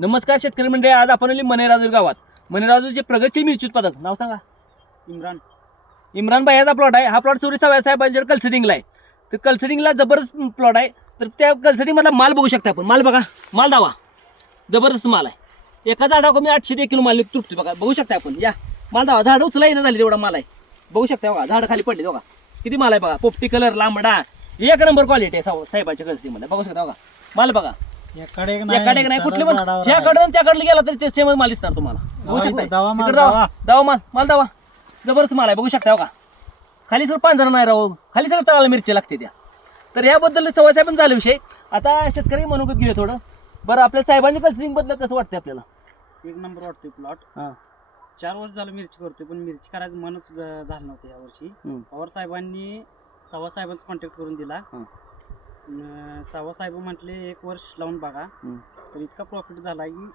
नमस्कार शेतकरी मंडळी आज आपण आली मनेराजूर गावात. मनेराजूरचे प्रगतशील मिरची उत्पादक नाव सांगा. इम्रान. इम्रान भाई याचा प्लॉट आहे. हा प्लॉट साहेब साहेबांच्या कल्सडिंगला आहे. तर कल्सडिंगला जबरदस्त प्लॉट आहे. तर त्या कल्सडिंगमधला माल बघू शकता आपण. माल बघा. माल दावा. जबरदस्त माल आहे. एका झाडा कमी आठशे ते एक किलो माल तुटतो बघा. बघू शकता आपण. या. माल दावा. झाड उचला येणं झाली तेवढा माल आहे. बघू शकता बघा. झाड खाली पडले बघा. किती माल आहे बघा. पोपटी कलर लांबडा. एक नंबर क्वालिटी आहे साहेबाच्या कल्सडिंगमध्ये बघू शकता बघा. माल बघा. याकडे नाही कुठले पण त्याकडे गेला तरी ते सेम माल दिसणार तुम्हाला. बघू दावा- शकता दावा माल, दावा. दावा. माल माल दावा. जबरदस्त माल आहे बघू शकता का? खाली सगळं पांजरा नाही राहू. खाली सगळं तळाला मिरची लागते त्या. तर याबद्दल चव्हासाहेब पण झाला विषय. आता शेतकरी मनोगत घेऊया थोडं. बरं आपल्या साहेबांच्या कल्सरिंगबद्दल कसं वाटतं आपल्याला? एक नंबर वाटतोय प्लॉट हां. चार वर्ष झालं मिरची करतोय पण मिरची करायचं मनच झालं नव्हतं यावर्षी. पवार साहेबांनी सव्वा साहेबांचा कॉन्टॅक्ट करून दिला. सव्वा साहेब म्हटले एक वर्ष लावून बघा. तर इतका प्रॉफिट झाला की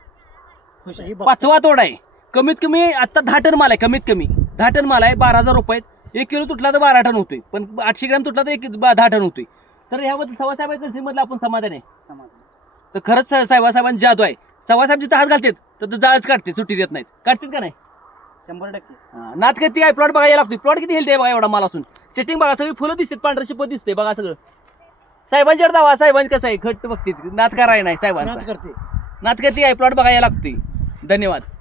खुश आहे. पाचवा तोडा आहे. कमीत कमी आता दहा टन माल आहे कमीत कमी. दहा टन माल आहे बारा हजार रुपये एक किलो तुटला तर बारा टन होतोय. पण आठशे ग्रॅम तुटला तर एक दहा टन होतोय. तर याबद्दल सव्वा साहेबांच्या कल्सरिंगमधलं आपण समाधान आहे. समाधान. तर खरंच साहेबासाहेबांची जादू आहे. साहेब जिथं हात घालतात तर ते जाळच काढते सुट्टी देत नाहीत. काढतात का नाही? शंभर टक्के. हा, नात किती आहे प्लॉट बघायला लागतो प्लॉट किती हेल्दी आहे बघा एवढा माल असून. सेटिंग बघा सगळी फुलं दिसतात पांढरं शिपत दिसते बघा सगळं. साहेबांच्या दावा साहेबांचं कसं आहे? घट्ट बघते नात कराय नाही साहेबांचा. करते. नात किती आहे प्लॉट बघायला लागतोय धन्यवाद.